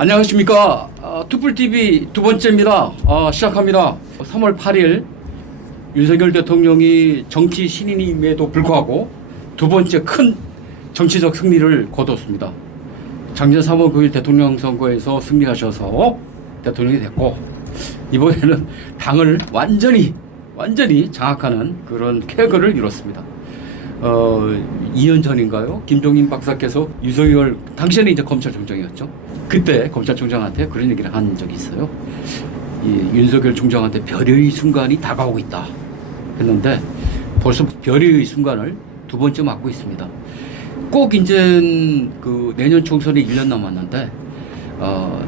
안녕하십니까. 투뿔TV 두 번째입니다. 시작합니다. 3월 8일 윤석열 대통령이 정치 신인임에도 불구하고 두 번째 큰 정치적 승리를 거뒀습니다. 작년 3월 9일 대통령 선거에서 승리하셔서 대통령이 됐고, 이번에는 당을 완전히 장악하는 그런 쾌거를 이뤘습니다. 2년 전인가요? 김종인 박사께서 윤석열, 당시에는 이제 검찰총장이었죠. 그때 검찰총장한테 그런 얘기를 한 적이 있어요. 이 윤석열 총장한테 별의 순간이 다가오고 있다 했는데, 벌써 별의 순간을 두 번째 맞고 있습니다. 꼭 이제 그 내년 총선이 1년 남았는데,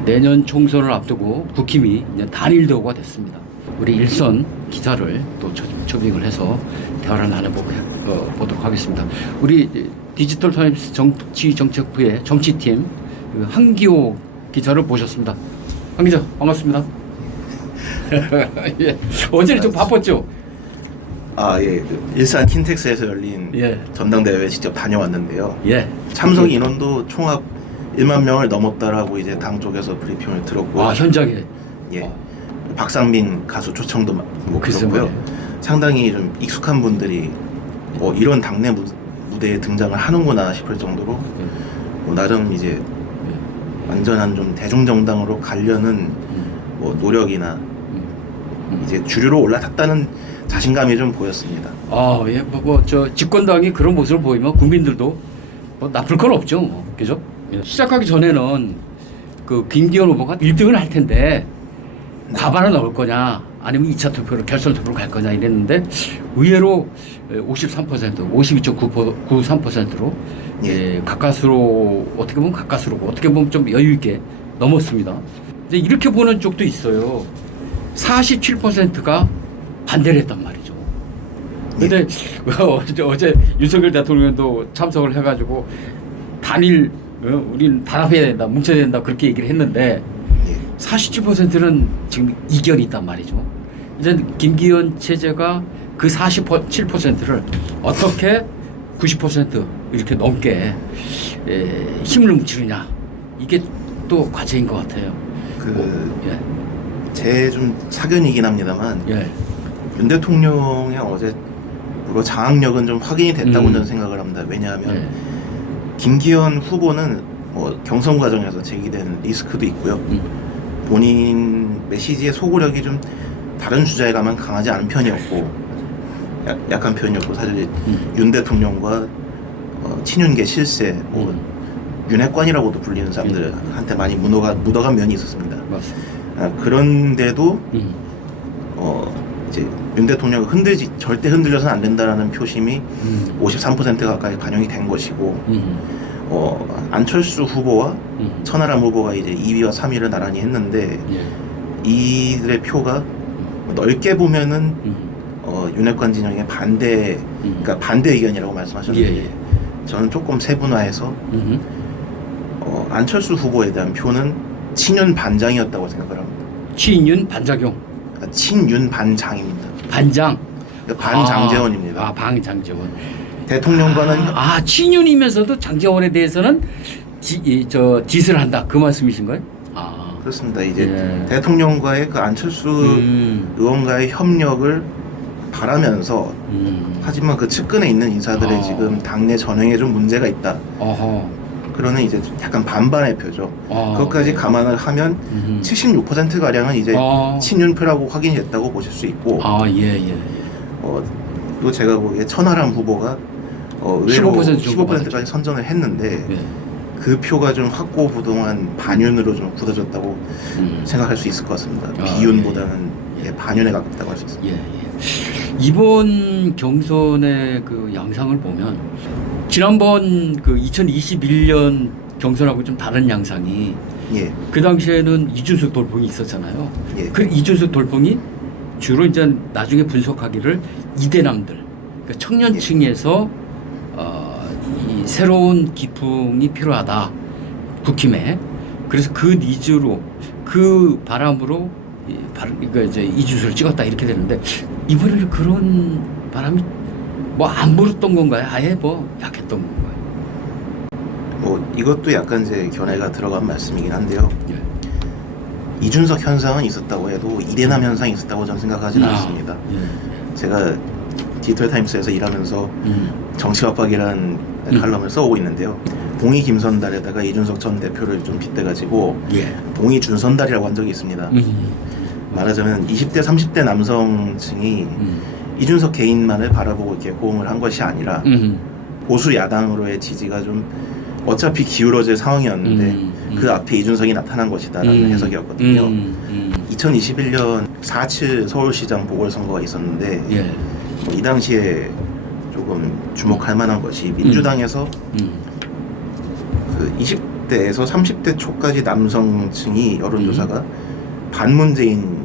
내년 총선을 앞두고 국힘이 이제 단일대우가 됐습니다. 우리 일선 기자를 또 초빙을 해서 대화를 나눠보도록 하겠습니다. 우리 디지털 타임스 정치정책부의 정치팀 한기호 기자를 모셨습니다. 한 기자 반갑습니다. 예. 어제는 좀 바빴죠? 예. 일산 킨텍스에서 열린 전당대회에 직접 다녀왔는데요. 참석 인원도 총합 1만 명을 넘었다라고 이제 당 쪽에서 브리핑을 들었고. 현장에. 박상민 가수 초청도 들었고요. 상당히 좀 익숙한 분들이 이런 당내 무대에 등장을 하는구나 싶을 정도로 나름 이제 완전한 좀 대중정당으로 가려는 노력이나 이제 주류로 올라탔다는 자신감이 좀 보였습니다. 저 집권당이 그런 모습을 보이면 국민들도 나쁠 건 없죠, 그죠? 시작하기 전에는 그 김기현 후보가 1등을 할 텐데 과반을 넣을 거냐, 아니면 2차 투표로 결선 투표로 갈 거냐 이랬는데, 의외로 53%, 52.93%로 가까스로, 어떻게 보면 가까스로고 어떻게 보면 좀 여유 있게 넘었습니다. 이제 이렇게 보는 쪽도 있어요. 47%가 반대를 했단 말이죠. 근데 어제 윤석열 대통령도 참석을 해가지고 우리는 단합해야 된다, 뭉쳐야 된다 그렇게 얘기를 했는데, 47%는 지금 이견이 있단 말이죠. 이제 김기현 체제가 그 47%를 어떻게 90% 이렇게 넘게 힘을 뭉치느냐, 이게 또 과제인 것 같아요. 제 좀 사견이긴 합니다만, 윤 대통령의 어제 물론 장악력은 좀 확인이 됐다고 저는 생각을 합니다. 왜냐하면 김기현 후보는 경선 과정에서 제기된 리스크도 있고요. 본인 메시지의 소구력이 좀 다른 주자에 가면 강하지 않은 편이었고, 약한 편이었고, 사실 윤 대통령과 친윤계 실세, 윤핵관이라고도 불리는 사람들한테 많이 묻어간 면이 있었습니다. 그런데도 이제 윤 대통령이 절대 흔들려서는 안 된다라는 표심이 53% 가까이 반영이 된 것이고, 안철수 후보와 천하람 후보가 이제 2위와 3위를 나란히 했는데, 이들의 표가 넓게 보면은 윤핵관 진영의 그러니까 반대 의견이라고 말씀하셨는데, 저는 조금 세분화해서 안철수 후보에 대한 표는 친윤 반장이었다고 생각을 합니다. 친윤 반작용. 친윤 반장입니다. 반장. 반장재원입니다. 반장재원. 대통령과는 친윤이면서도 장재원에 대해서는 디스를 한다, 그 말씀이신가요? 그렇습니다. 이제 대통령과의 그 안철수 의원과의 협력을 바라면서, 하지만 그 측근에 있는 인사들의 지금 당내 전횡에 좀 문제가 있다. 그러는 이제 약간 반반의 표죠. 그것까지 감안을 하면 76%가량은 이제 친윤표라고 확인이 됐다고 보실 수 있고, 또 제가 보기에 천하람 후보가 의외로 15%까지 선전을 했는데, 그 표가 좀 확고부동한 반윤으로 좀 굳어졌다고 생각할 수 있을 것 같습니다. 비윤보다는 반윤에 가깝다고 할 수 있습니다. 이번 경선의 그 양상을 보면, 지난번 그 2021년 경선하고 좀 다른 양상이, 그 당시에는 이준석 돌풍이 있었잖아요. 그 이준석 돌풍이 주로 이제 나중에 분석하기를 이대남들, 그러니까 청년층에서 이 새로운 기풍이 필요하다, 국힘에. 그래서 그 니즈로, 그 바람으로 그러니까 이제 이준석을 찍었다, 이렇게 되는데, 이번에는 그런 바람이 안 불었던 건가요? 아예 약했던 건가요? 이것도 약간 이제 견해가 들어간 말씀이긴 한데요. 예. 이준석 현상은 있었다고 해도 이대남 현상이 있었다고 저는 생각하지는 않습니다. 예. 제가 디지털 타임스에서 일하면서 정치압박이라는 칼럼을 써오고 있는데요. 동의 김선달에다가 이준석 전 대표를 좀 빗대가지고 예. 동의 준선달이라고 한 적이 있습니다. 말하자면 20대 30대 남성층이 이준석 개인만을 바라보고 이렇게 호응을 한 것이 아니라 보수 야당으로의 지지가 좀 어차피 기울어질 상황이었는데 그 앞에 이준석이 나타난 것이다라는 해석이었거든요. 2021년 4.7 서울시장 보궐선거가 있었는데 예. 이 당시에 조금 주목할 만한 것이 민주당에서 그 20대에서 30대 초까지 남성층이 여론조사가 반문재인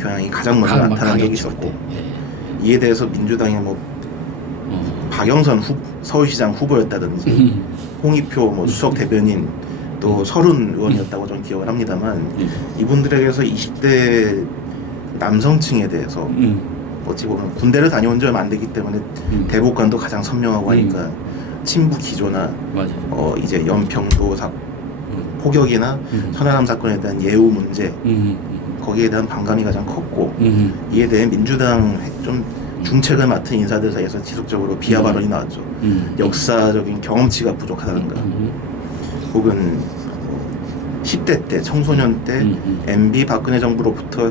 경향이 가장 먼저 나타난 적이 있었고 예. 이에 대해서 민주당의 뭐 박영선 서울시장 후보였다든지 홍익표 뭐 수석 대변인 또 서른 의원이었다고 저는 기억을 합니다만 이분들에게서 20대 남성층에 대해서 어찌 보면 군대를 다녀온 지 얼마 안 되기 때문에 대복관도 가장 선명하고 하니까 친부 기조나 이제 연평도 포격이나 천안함 사건에 대한 예우 문제 거기에 대한 반감이 가장 컸고 이에 대해 민주당 좀 중책을 맡은 인사들 사이에서 지속적으로 비하 발언이 나왔죠. 역사적인 경험치가 부족하다든가 혹은 10대 때 청소년 때 MB 박근혜 정부로부터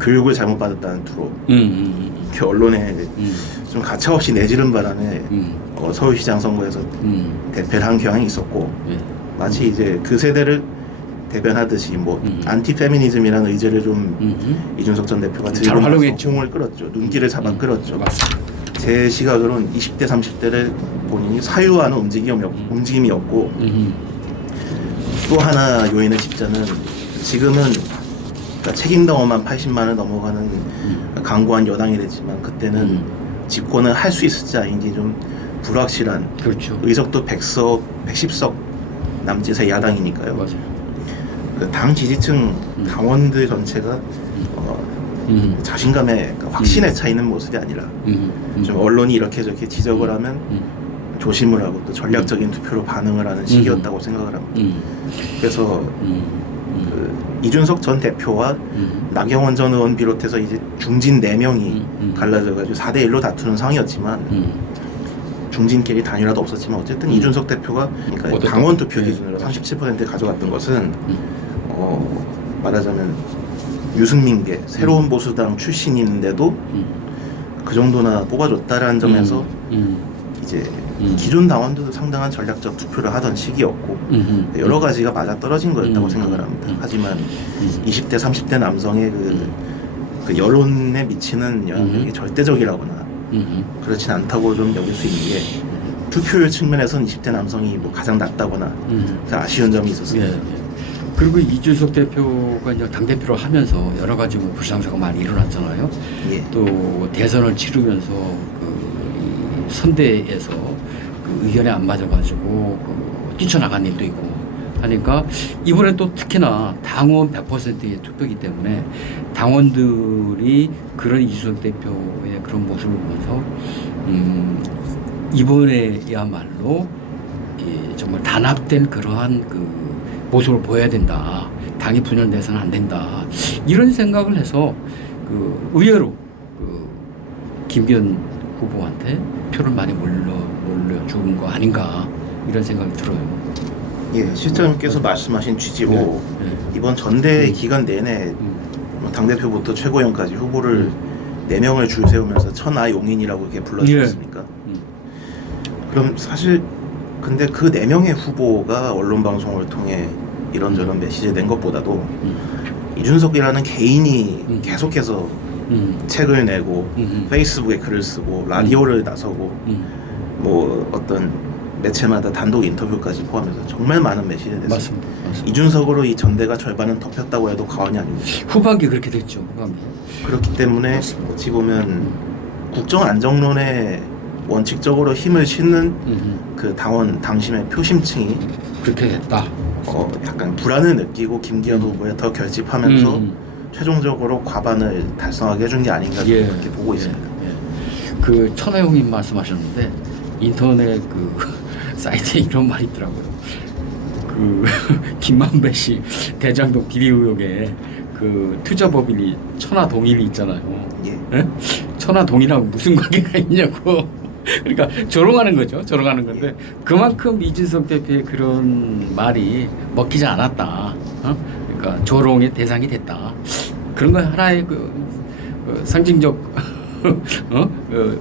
교육을 잘못 받았다는 투로 그 언론에 좀 가차없이 내지른 바람에 서울시장 선거에서 대패를 한 경향이 있었고 마치 이제 그 세대를 대변하듯이 뭐 안티 페미니즘이라는 의제를 좀 이준석 전 대표가 들고 나서 홍을 끌었죠. 눈길을 잡아 끌었죠. 제 시각으로는 20대 30대를 본인이 사유하는 움직임이 없고 또 하나 요인을 짚자면 지금은 그러니까 책임당원만 80만을 넘어가는 강고한 여당이 됐지만 그때는 집권을 할 수 있을지 아닌지 좀 불확실한 그렇죠. 의석도 100석, 110석 남짓의 야당이니까요. 맞아요. 그 당 지지층 당원들 전체가 자신감에 확신에 차 있는 모습이 아니라 좀 언론이 이렇게 저렇게 지적을 하면 조심을 하고 또 전략적인 투표로 반응을 하는 시기였다고 생각을 합니다. 그래서 그 이준석 전 대표와 나경원 전 의원 비롯해서 이제 중진 4명이 갈라져가지고 4대1로 다투는 상황이었지만 중진끼리 단일화도 없었지만 어쨌든 이준석 대표가 그러니까 당원 투표 기준으로 37% 가져갔던 것은 말하자면 유승민계 새로운 보수당 출신인데도 그 정도나 뽑아줬다라는 점에서 이제 기존 당원들도 상당한 전략적 투표를 하던 시기였고 여러 가지가 맞아 떨어진 거였다고 생각을 합니다. 하지만 20대 30대 남성의 그 여론에 미치는 영향력이 절대적이라거나 그렇진 않다고 좀 여길 수 있는 게 투표율 측면에서는 20대 남성이 뭐 가장 낮다거나 아쉬운 점이 있었습니다. 예. 그리고 이준석 대표가 이제 당대표를 하면서 여러 가지 뭐 불상사가 많이 일어났잖아요. 예. 또 대선을 치르면서 그 선대에서 그 의견에 안 맞아가지고 그 뛰쳐나간 일도 있고 하니까 이번에 또 특히나 당원 100%의 투표이기 때문에 당원들이 그런 이준석 대표의 그런 모습을 보면서 이번에야말로 정말 단합된 그러한 그 모습을 보여야 된다. 당이 분열돼서는 안 된다. 이런 생각을 해서 그 의외로 그 김기현 후보한테 표를 많이 몰려준 거 아닌가 이런 생각이 들어요. 예, 실장님께서 말씀하신 취지로 이번 전대 기간 내내 당대표부터 최고위원까지 후보를 4명을 줄 세우면서 천하용인이라고 이렇게 불러주지 않습니까? 그럼 사실 근데 그 4명의 후보가 언론방송을 통해 이런저런 메시지를 낸 것보다도 이준석이라는 개인이 계속해서 책을 내고 페이스북에 글을 쓰고 라디오를 나서고 뭐 어떤 매체마다 단독 인터뷰까지 포함해서 정말 많은 메시지를 냈습니다. 맞습니다. 이준석으로 이 전대가 절반은 덮였다고 해도 과언이 아닙니다. 후반기 그렇게 됐죠. 후반기. 그렇기 때문에 어찌 보면 국정안정론에 원칙적으로 힘을 싣는 그 당원 당심의 표심층이 그렇게 됐다. 약간 불안을 느끼고 김기현 후보에 더 결집하면서 최종적으로 과반을 달성하게 해준 게 아닌가 그렇게 보고 있습니다. 그 천하용인 말씀하셨는데 인터넷 그 사이트에 이런 말이 있더라고요. 그 김만배 씨 대장동 비리 의혹에 그 투자법인이 천하동인이 있잖아요. 예. 예? 천하동인하고 무슨 관계가 있냐고. 그러니까 조롱하는 거죠. 조롱하는 건데 그만큼 이준석 대표의 그런 말이 먹히지 않았다. 그러니까 조롱의 대상이 됐다. 그런 거 하나의 상징적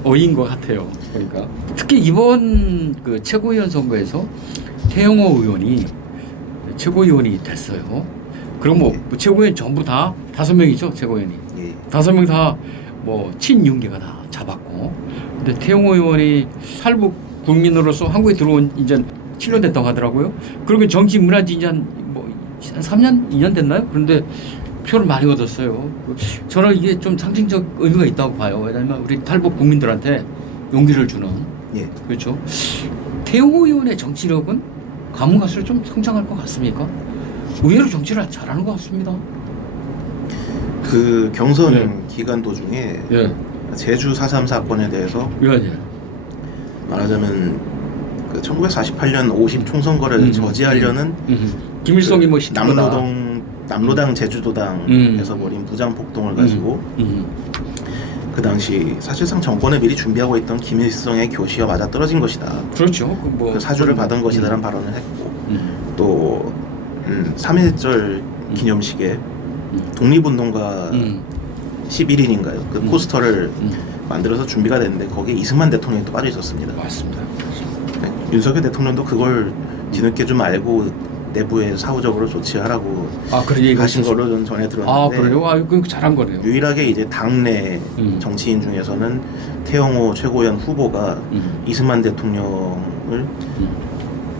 어인 것 같아요. 그러니까 특히 이번 그 최고위원 선거에서 태영호 의원이 최고위원이 됐어요. 그럼 뭐 최고위원 전부 다 5명이죠. 최고위원이. 예. 5명 다 뭐 친윤계가 다 잡았고. 근데 태영호 의원이 탈북 국민으로서 한국에 들어온 이제 7년 됐다고 하더라고요. 그러면 정치 문화지 이제 한 3년, 2년 됐나요? 그런데 표를 많이 얻었어요. 저는 이게 좀 상징적 의미가 있다고 봐요. 왜냐하면 우리 탈북 국민들한테 용기를 주는. 예. 그렇죠. 태영호 의원의 정치력은 가문 갈수록 좀 성장할 것 같습니까? 의외로 정치를 잘하는 것 같습니다. 그 경선 예. 기간 도중에 예. 제주 4.3 사건에 대해서 예. 말하자면 그 1948년 5.10 총선거를 저지하려는 김일성이 뭐 남로당 제주도당에서 벌인 부장 폭동을 가지고 그 당시 사실상 정권을 미리 준비하고 있던 김일성의 교시와 맞아 떨어진 것이다. 그렇죠. 그 사주를 받은 것이다라는 발언을 했고 또 3.1절 기념식에 독립운동가 11인인가요? 그 포스터를 만들어서 준비가 됐는데 거기에 이승만 대통령이 또 빠져 있었습니다. 맞습니다. 네, 윤석열 대통령도 그걸 뒤늦게 좀 알고 내부에 사후적으로 조치하라고 그런 얘기가 하신 있었어요. 걸로 좀 전해 들었는데. 아, 그래요? 그 잘한 거네요. 유일하게 이제 당내 정치인 중에서는 태영호 최고위원 후보가 이승만 대통령을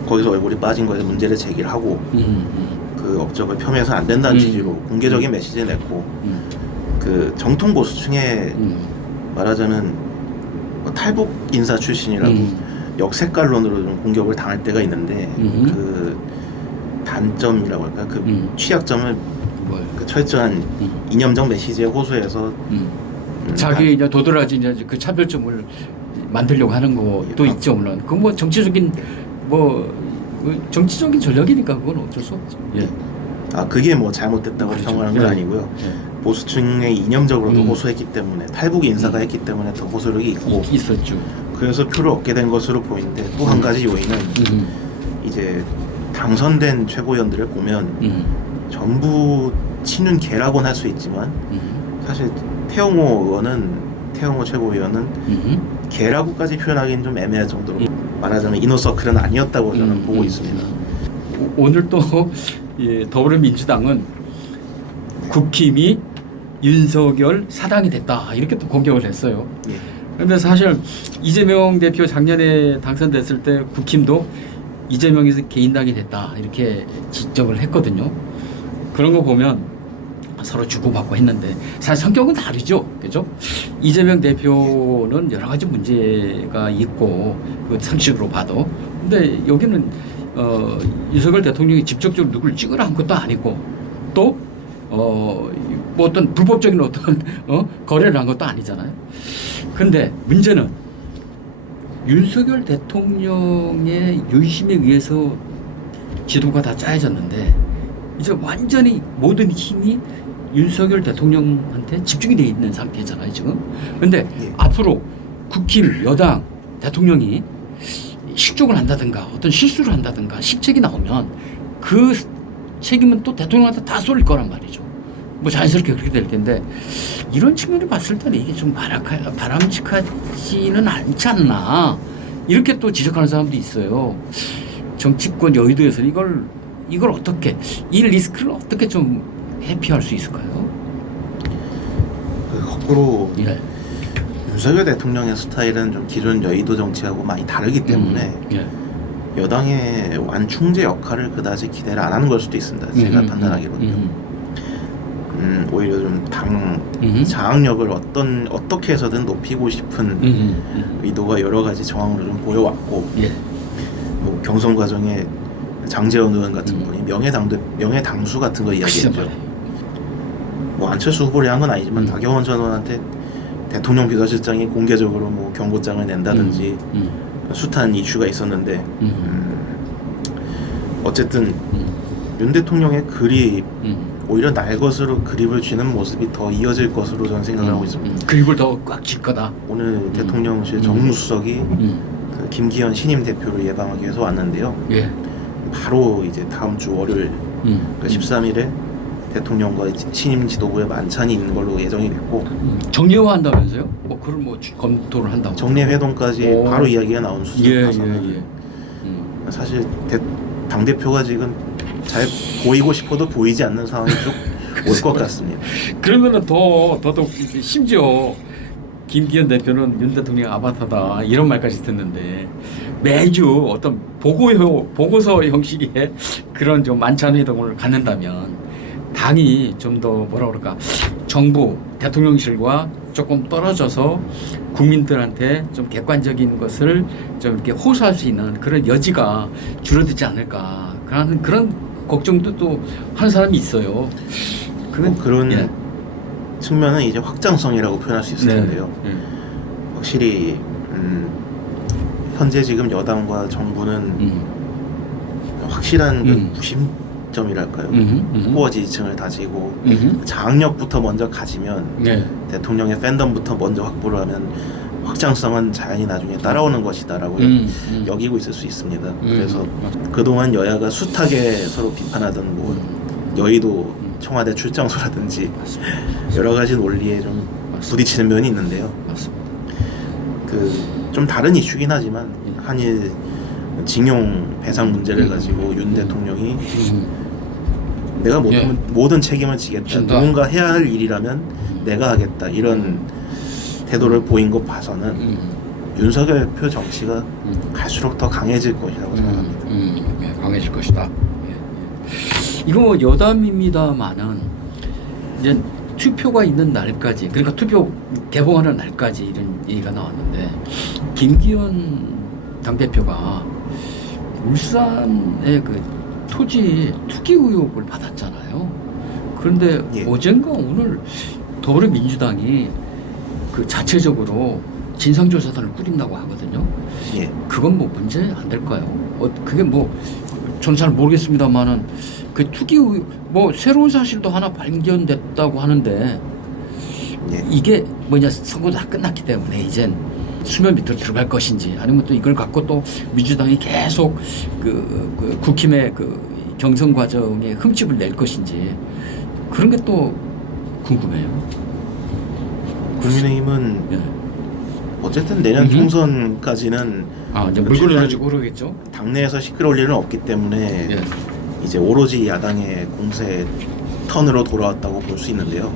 거기서 얼굴이 빠진 거에서 문제를 제기하고 그 업적을 폄훼해서는 안 된다는 취지로 공개적인 메시지를 냈고 그 정통 보수층에 말하자면 뭐 탈북 인사 출신이라고 역색깔론으로 좀 공격을 당할 때가 있는데 그 단점이라고 할까 그 취약점을 그 철저한 이념적 메시지에 호소해서 자기 이제 도드라지 이제 그 차별점을 만들려고 하는 것도 있죠 물론. 그건 뭐 정치적인 정치적인 전략이니까 그건 어쩔 수 없죠. 예. 그게 뭐 잘못됐다고 그렇죠. 평가하는 건 예. 아니고요. 예. 보수층의 이념적으로도 호소했기 때문에 탈북 인사가 했기 때문에 더 호소력이 있고 있었죠. 그래서 표를 얻게 된 것으로 보이는데 또 한 가지 요인은 이제 당선된 최고위원들을 보면 전부 친윤 계라고는 할 수 있지만 사실 태영호 최고위원은 계라고까지 표현하기는 좀 애매할 정도로 말하자면 이너서클은 아니었다고 저는 보고 있습니다. 오늘 또 예, 더불어민주당은 국힘이 윤석열 사당이 됐다 이렇게 또 공격을 했어요. 예. 그런데 사실 이재명 대표 작년에 당선됐을 때 국힘도 이재명에서 개인당이 됐다 이렇게 지적을 했거든요. 그런 거 보면 서로 주고받고 했는데 사실 성격은 다르죠, 그죠? 이재명 대표는 여러 가지 문제가 있고 그 상식으로 봐도, 근데 여기는 윤석열 대통령이 직접적으로 누굴 찍으라 한 것도 아니고 또 뭐 어떤 불법적인 어떤 거래를 한 것도 아니잖아요. 근데 문제는 윤석열 대통령의 유심에 의해서 지도가 다 짜여졌는데 이제 완전히 모든 힘이 윤석열 대통령한테 집중이 돼 있는 상태잖아요 지금. 근데 앞으로 국힘 여당 대통령이 실족을 한다든가 어떤 실수를 한다든가 실책이 나오면 그 책임은 또 대통령한테 다 쏠릴 거란 말이죠. 뭐 자연스럽게 그렇게 될 텐데 이런 측면을 봤을 때는 이게 좀 바람직하지는 않지 않나 이렇게 또 지적하는 사람도 있어요. 정치권 여의도에서 이걸 어떻게 이 리스크를 어떻게 좀 회피할 수 있을까요? 거꾸로 예. 윤석열 대통령의 스타일은 좀 기존 여의도 정치하고 많이 다르기 때문에 예. 여당의 완충제 역할을 그다지 기대를 안 하는 걸 수도 있습니다. 제가 판단하기로는요. 오히려 좀 당 장악력을 어떻게 해서든 높이고 싶은 의도가 여러 가지 정황으로 좀 보여왔고, 예. 뭐 경선 과정에 장제원 의원 같은 분이 명예당수 같은 거 이야기했죠. 뭐 안철수 후보를 한 건 아니지만 나경원 전 의원한테 대통령 비서실장이 공개적으로 뭐 경고장을 낸다든지 숱한 이슈가 있었는데 어쨌든 윤 대통령의 그립 음. 오히려 날 것으로 그립을 쥐는 모습이 더 이어질 것으로 저는 생각을 하고 있습니다. 그립을 더 꽉 쥘 거다. 오늘 대통령실 정무수석이 그 김기현 신임 대표를 예방하기 위해서 왔는데요. 예. 바로 이제 다음 주 월요일 그러니까 13일에 대통령과 신임 지도부의 만찬이 있는 걸로 예정이 됐고 정례화한다면서요? 뭐 그걸 뭐 검토를 한다고. 정례 회동까지 오. 바로 이야기가 나온 수준이라서는 예. 사실 당 대표가 지금 잘 보이고 싶어도 보이지 않는 상황이 좀 올 것 같습니다. 그러면은 더더욱 심지어 김기현 대표는 윤 대통령 아바타다 이런 말까지 듣는데 매주 어떤 보고서 형식의 그런 좀 만찬 회동을 갖는다면 당이 좀 더 뭐라 그럴까 정부 대통령실과 조금 떨어져서 국민들한테 좀 객관적인 것을 좀 이렇게 호소할 수 있는 그런 여지가 줄어들지 않을까 그런 걱정도 또 하는 사람이 있어요. 그런 예. 측면은 이제 확장성이라고 표현할 수 있을 텐데요. 확실히 현재 지금 여당과 정부는 확실한 그 구심점이랄까요. 후보 지지층을 다지고 장악력부터 먼저 가지면 대통령의 팬덤부터 먼저 확보를 하면 확장성은 자연히 나중에 따라오는 것이다라고 여기고 있을 수 있습니다. 그래서 그동안 여야가 숱하게 서로 비판하던 뭐 여의도 청와대 출장소라든지 여러 가지 논리에 좀 부딪히는 면이 있는데요. 그 좀 다른 이슈긴 하지만 한일 징용 배상 문제를 가지고 윤 대통령이 내가 모든 책임을 지겠다. 누군가 해야 할 일이라면 내가 하겠다. 이런 태도를 보인 것 봐서는 윤석열 표 정치가 갈수록 더 강해질 것이라고 생각합니다. 강해질 것이다. 이거 뭐 여담입니다만은 이제 투표가 있는 날까지 그러니까 투표 개봉하는 날까지 이런 얘기가 나왔는데 김기현 당대표가 울산의 그 토지 투기 의혹을 받았잖아요. 그런데 어젠가 오늘 더불어민주당이 그 자체적으로 진상조사단을 꾸린다고 하거든요. 그건 뭐 문제 안 될까요? 그게 뭐 저는 잘 모르겠습니다만은 그 투기 뭐 새로운 사실도 하나 발견됐다고 하는데 이게 뭐냐 선거 다 끝났기 때문에 이젠 수면 밑으로 들어갈 것인지 아니면 또 이걸 갖고 또 민주당이 계속 그 국힘의 그 경선 과정에 흠집을 낼 것인지 그런 게 또 궁금해요. 국민의힘은 어쨌든 내년 총선까지는 이제 물건을 가지고 그러겠죠. 당내에서 시끄러울 일은 없기 때문에 이제 오로지 야당의 공세 턴으로 돌아왔다고 볼 수 있는데요.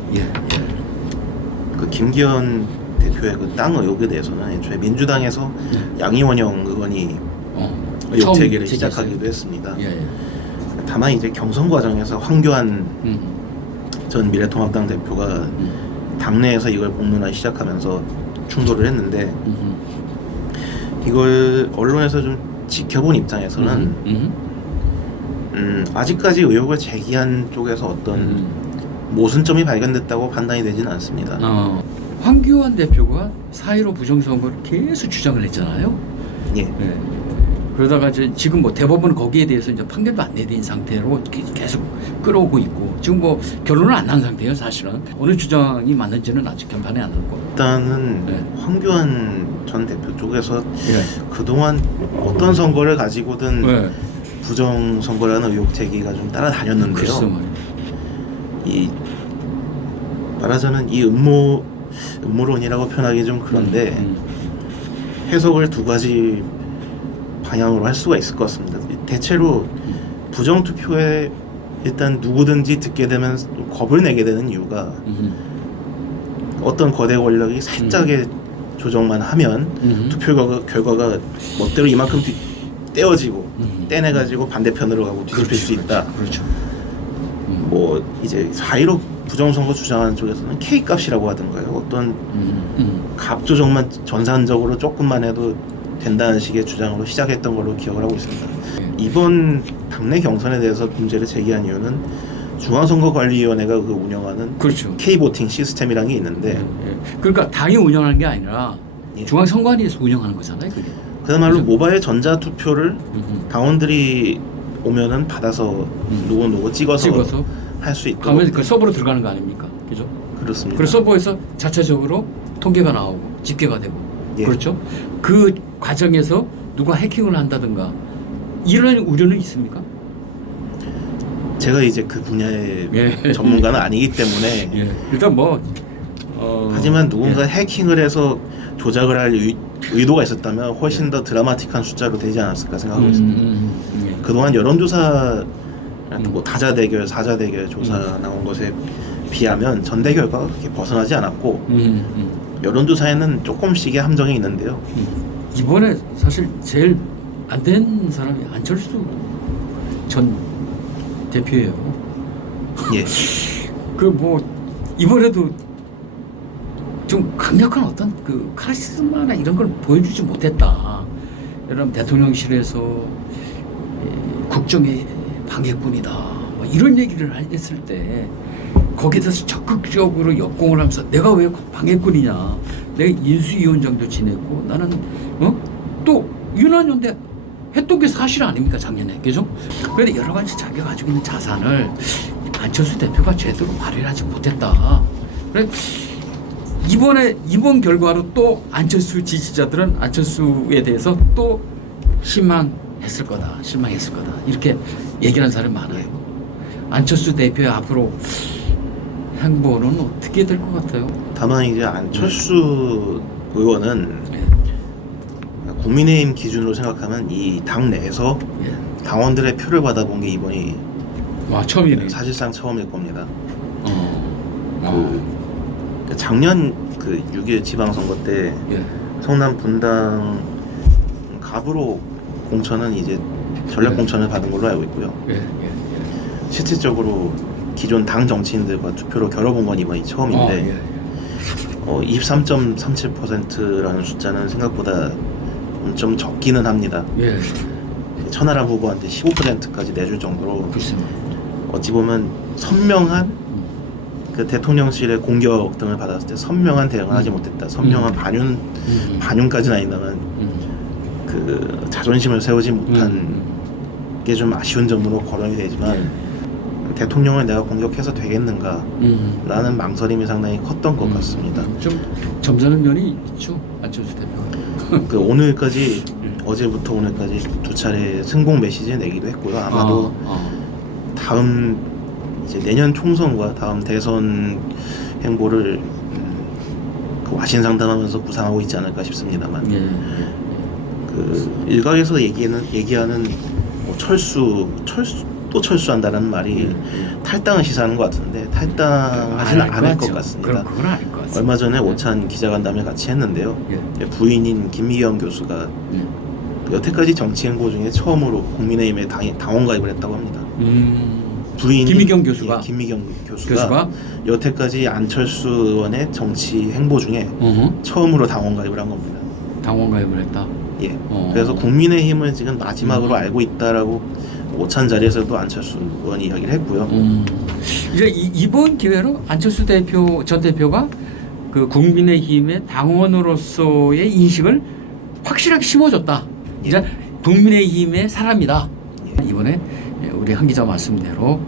그 김기현 대표의 그 땅 의혹에 대해서는 애초에 민주당에서 양이원영 의원이 의혹 제기를 시작하기도 했습니다. 다만 이제 경선 과정에서 황교안 전 미래통합당 대표가 당내에서 이걸 공론화하기 시작하면서 충돌을 했는데 이걸 언론에서 좀 지켜본 입장에서는 아직까지 의혹을 제기한 쪽에서 어떤 모순점이 발견됐다고 판단이 되지는 않습니다. 황교안 대표가 4.15 부정선거를 계속 주장을 했잖아요. 그러다가 이제 지금 뭐 대법원은 거기에 대해서 이제 판결도 안 내린 상태로 계속 끌어오고 있고 지금 뭐 결론은 안 난 상태예요. 사실은 어느 주장이 맞는지는 아직 결판이 안 났고. 일단은 황교안 전 대표 쪽에서 그동안 어떤 선거를 가지고든 부정선거라는 의혹 제기가 좀 따라다녔는데요. 이 말하자면 이 음모론이라고 표현하기 좀 그런데 해석을 두 가지 방향으로 할 수가 있을 것 같습니다. 대체로 부정투표에 일단 누구든지 듣게 되면 겁을 내게 되는 이유가 어떤 거대 권력이 살짝의 조정만 하면 투표 결과가 멋대로 이만큼 떼어지고 떼내가지고 반대편으로 가고 뒤집힐 수 있다. 그렇죠. 뭐 이제 4.15 부정선거 주장하는 쪽에서는 K값이라고 하던가요. 어떤 값 조정만 전산적으로 조금만 해도 된다는 식의 주장으로 시작했던 걸로 기억을 하고 있습니다. 이번 당내 경선에 대해서 문제를 제기한 이유는 중앙선거관리위원회가 그 운영하는 K보팅 시스템이라는 게 있는데 그러니까 당이 운영하는 게 아니라 중앙선관위에서 운영하는 거잖아요. 그게. 그야말로 모바일 전자투표를 당원들이 오면은 받아서 누구 찍어서 할 수 있도록 가면 그 서버로 들어가는 거 아닙니까? 그죠? 그렇습니다. 그리고 서버에서 자체적으로 통계가 나오고 집계가 되고 예. 그렇죠? 그 과정에서 누가 해킹을 한다든가 이런 우려는 있습니까? 제가 이제 그 분야의 예. 전문가는 아니기 때문에 예. 일단 뭐 하지만 누군가 해킹을 해서 조작을 할 의도가 있었다면 훨씬 더 드라마틱한 숫자로 되지 않았을까 생각하고 있습니다. 예. 그동안 여론조사 뭐 다자대결, 사자대결 조사 나온 것에 비하면 전대 결과가 그렇게 벗어나지 않았고 여론조사에는 조금씩의 함정이 있는데요. 이번에 사실 제일 안 된 사람이 안철수 전 대표예요. 예. 그 뭐 이번에도 좀 강력한 어떤 그 카리스마나 이런 걸 보여주지 못했다. 여러분 대통령실에서 국정의 방해꾼이다. 뭐 이런 얘기를 했을 때 거기에 대해서 적극적으로 역공을 하면서 내가 왜 방해꾼이냐. 내가 인수위원장도 지냈고 나는 또 윤한연대 했던 게 사실 아닙니까 작년에 그죠? 그런데 여러 가지 자기가 가지고 있는 자산을 안철수 대표가 제대로 발휘하지 못했다. 그래 이번 결과로 또 안철수 지지자들은 안철수에 대해서 또 실망했을 거다 이렇게 얘기하는 사람이 많아요. 안철수 대표의 앞으로 행보는 어떻게 될 것 같아요? 다만 이제 안철수 의원은 국민의힘 기준으로 생각하면 이 당 내에서 당원들의 표를 받아본 게 이번이 처음이네. 사실상 처음일 겁니다. 작년 그 6.1 지방선거 때 성남 분당 갑으로 공천은 이제 전략 공천을 받은 걸로 알고 있고요. 실질적으로 기존 당 정치인들과 투표로 겨뤄본 건 이번이 처음인데 23.37%라는 숫자는 생각보다 좀 적기는 합니다. 천하람 후보한테 15%까지 내줄 정도로 어찌 보면 선명한 그 대통령실의 공격 등을 받았을 때 선명한 대응을 하지 못했다. 선명한 반윤까지는 아니다만 그 자존심을 세우지 못한 게 좀 아쉬운 점으로 거론이 되지만 대통령을 내가 공격해서 되겠는가 라는 망설임이 상당히 컸던 것 같습니다. 좀 점잖은 면이 있죠 안철수 대표가. 그 오늘까지 어제부터 오늘까지 두 차례 승공 메시지 내기도 했고요. 아마도 다음 이제 내년 총선과 다음 대선 행보를 그 와신상담하면서 구상하고 있지 않을까 싶습니다만 그 일각에서 얘기하는 뭐 철수한다는 말이 탈당을 시사하는 것 같은데 탈당 안 할 것 같습니다. 그건 아닐 것 같습니다. 얼마 전에 오찬 기자간담회 같이 했는데요. 부인인 김미경 교수가 여태까지 정치 행보 중에 처음으로 국민의힘에 당원 가입을 했다고 합니다. 부인 김미경 교수가 김미경 교수가 여태까지 안철수 의원의 정치 행보 중에 처음으로 당원 가입을 한 겁니다. 당원 가입을 했다. 예. 그래서 국민의힘을 지금 마지막으로 알고 있다라고 오찬 자리에서도 안철수 의원이 이야기를 했고요. 이제 이번 기회로 안철수 전 대표가 그 국민의힘의 당원으로서의 인식을 확실하게 심어줬다. 이제 국민의힘의 사람이다. 이번에 우리 한 기자 말씀대로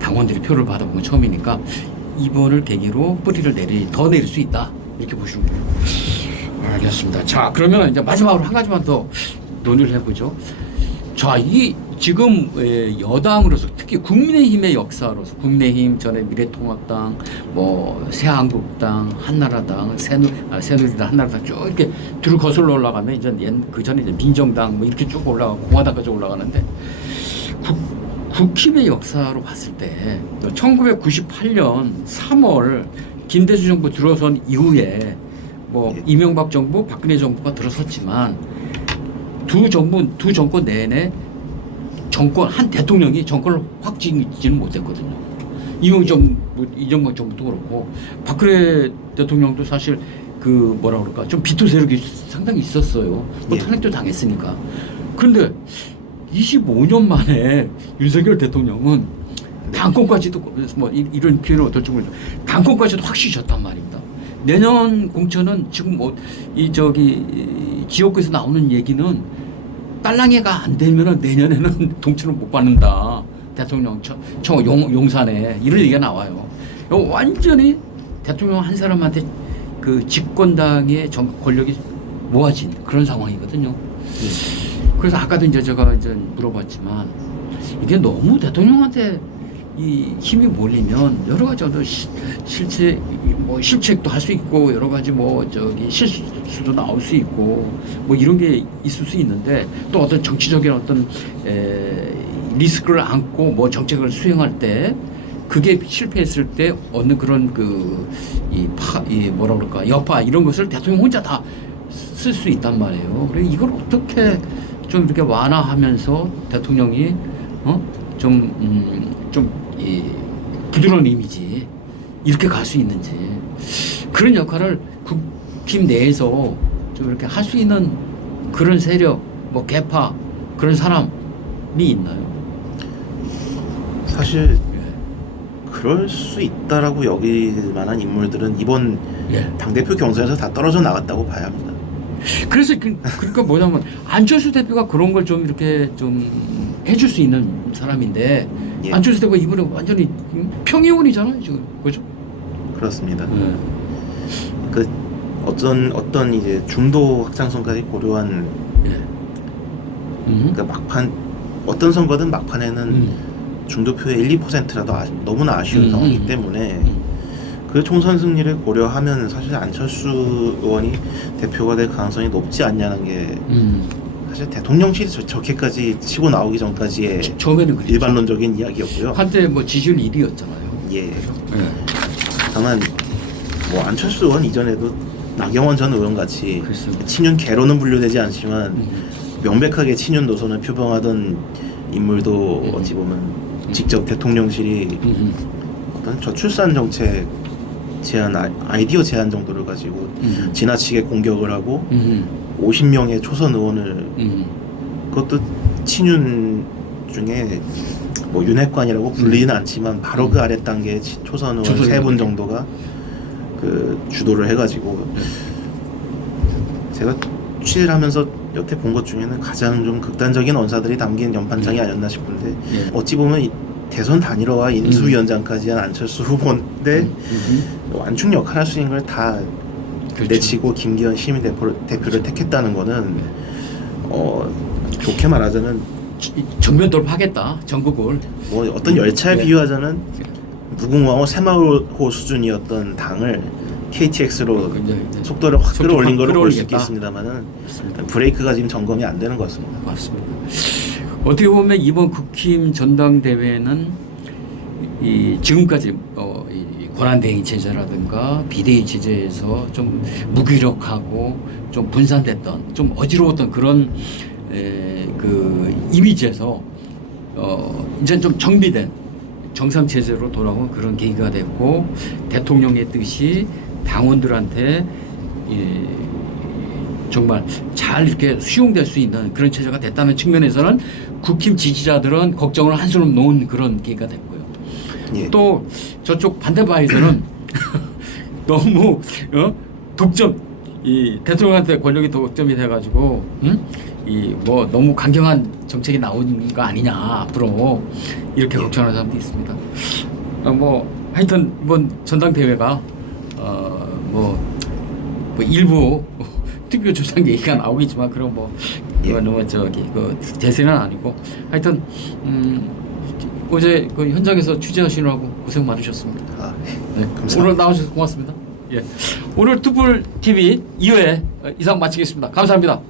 당원들이 표를 받아본 건 처음이니까 이번을 계기로 뿌리를 더 내릴 수 있다. 이렇게 보시면 돼요. 알겠습니다. 자, 그러면 이제 마지막으로 한 가지만 더 논의를 해보죠. 자, 이 지금 여당으로서 특히 국민의힘의 역사로서 국민의힘 전에 미래통합당, 뭐 새한국당, 한나라당, 새누리당, 한나라당 쭉 이렇게 뒤로 거슬러 올라가면 이제 그 전에 이제 민정당 뭐 이렇게 쭉 올라가고 공화당까지 올라가는데 국힘의 역사로 봤을 때 1998년 3월 김대중 정부 들어선 이후에 뭐 이명박 정부, 박근혜 정부가 들어섰지만 두 정권 내내 한 대통령이 정권을 확 지지는 못했거든요. 이명박 정부도 그렇고 박근혜 대통령도 사실 그 뭐라 그럴까 좀 비토 세력이 상당히 있었어요. 뭐 탄핵도 당했으니까. 그런데 25년 만에 윤석열 대통령은 당권까지도 뭐 이런 기회를 얻을지 모르죠. 당권까지도 확실히 졌단 말입니다. 내년 공천은 지금 뭐 지역구에서 나오는 얘기는 딸랑이가 안 되면은 내년에는 동치를 못 받는다. 대통령 용산에 이런 얘기가 나와요. 이거 완전히 대통령 한 사람한테 그 집권당의 권력이 모아진 그런 상황이거든요. 그래서 아까도 이제 제가 이제 물어봤지만 이게 너무 대통령한테 이 힘이 몰리면 여러 가지 어떤 실책도 할 수 있고 여러 가지 실수도 나올 수 있고 이런 게 있을 수 있는데 또 어떤 정치적인 어떤 리스크를 안고 정책을 수행할 때 그게 실패했을 때 얻는 그런 여파 이런 것을 대통령 혼자 다 쓸 수 있단 말이에요. 그래서 이걸 어떻게 좀 이렇게 완화하면서 대통령이 이 부드러운 이미지 이렇게 갈 수 있는지 그런 역할을 국힘 내에서 좀 이렇게 할 수 있는 그런 세력, 개파 그런 사람이 있나요? 사실 그럴 수 있다라고 여길 만한 인물들은 이번 당대표 경선에서 다 떨어져 나갔다고 봐야 합니다. 그래서 그러니까 뭐냐면 안철수 대표가 그런 걸 좀 이렇게 좀 해줄 수 있는 사람인데 안철수 대표가 이번에 완전히 평의원이잖아요 지금, 그죠? 그렇습니다. 그 어떤 이제 중도 확장선까지 고려한 그러니까 막판 어떤 선거든 막판에는 중도표의 1~2%라도 너무나 아쉬운 상황이기 때문에 그 총선 승리를 고려하면 사실 안철수 의원이 대표가 될 가능성이 높지 않냐는 게 사실 대통령실이 저렇게까지 치고 나오기 전까지의 처음에는 일반론적인 이야기였고요. 한때 지지율 1위였잖아요. 예. 다만 안철수 의원 이전에도 나경원 전 의원 같이 친윤 개로는 분류되지 않지만 명백하게 친윤 노선을 표방하던 인물도 어찌 보면 직접 대통령실이 어떤 저출산 정책 제안 아이디어 제안 정도를 가지고 지나치게 공격을 하고 50명의 초선 의원을 그것도 친윤 중에 윤핵관이라고 불리는 않지만 바로 그 아래 단계의 초선 의원 3분 정도가 그 주도를 해가지고 제가 취재를 하면서 여태 본 것 중에는 가장 좀 극단적인 언사들이 담긴 연판장이 아니었나 싶은데 어찌 보면 대선 단일화와 인수위원장까지 한 안철수 후보인데 완충 역할을 할 수 있는 걸 다 내치고 김기현 시민 대표를 택했다는 거는 좋게 말하자면 정면 돌파하겠다 전국을 어떤 열차에 비유하자면 무궁화호 새마을호 수준이었던 당을 KTX로 속도를 확 끌어올린 걸로 볼 수 있겠습니다만은 브레이크가 지금 점검이 안 되는 것 같습니다. 맞습니다. 어떻게 보면 이번 국힘 전당대회는 지금까지 이 권한대행 체제라든가 비대위 체제에서 좀 무기력하고 좀 분산됐던 좀 어지러웠던 그런 그 이미지에서 이제 좀 정비된 정상 체제로 돌아온 그런 계기가 됐고 대통령의 뜻이 당원들한테 정말 잘 이렇게 수용될 수 있는 그런 체제가 됐다는 측면에서는 국힘 지지자들은 걱정을 한숨 놓은 그런 계기가 됐고요. 또 저쪽 반대파에서는 너무 독점 이 대통령한테 권력이 독점이 돼가지고 너무 강경한 정책이 나오는 거 아니냐 앞으로 이렇게 걱정하는 사람도 있습니다. 하여튼 이번 전당대회가 일부 투표 조작 얘기가 나오겠지만 그런 너무 그 대세는 아니고 하여튼 어제 그 현장에서 취재하시느라고 고생 많으셨습니다. 네, 감사합니다. 오늘 나와주셔서 고맙습니다. 오늘 투불 TV 2회 이상 마치겠습니다. 감사합니다.